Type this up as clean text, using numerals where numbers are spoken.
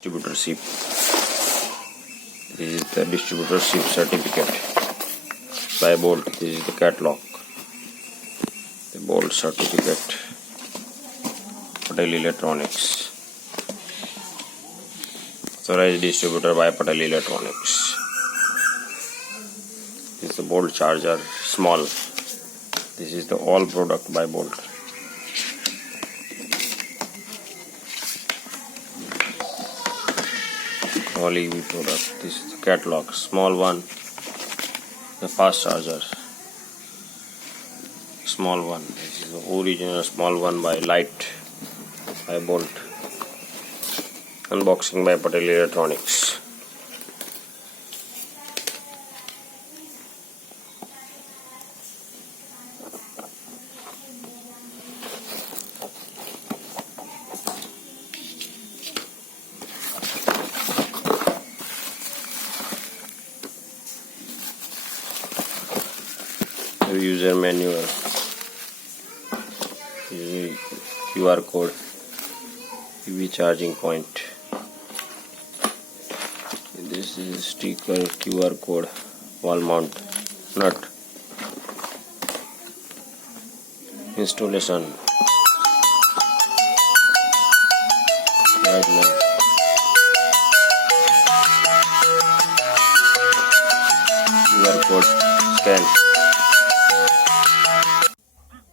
Distributorship. This is the distributorship certificate by Bolt. This is the catalog. The Bolt certificate. PATEL Electronics. Authorized distributor by PATEL Electronics. This is the Bolt charger, small. This is the all product by Bolt. All EV product. This is the catalog, small one. The fast charger, small one. This is the original small one by Light by Bolt. Unboxing by PATEL Electronics. User manual, QR code, EV charging point. This is sticker, QR code, wall mount, nut, installation, guideline, QR code, scan.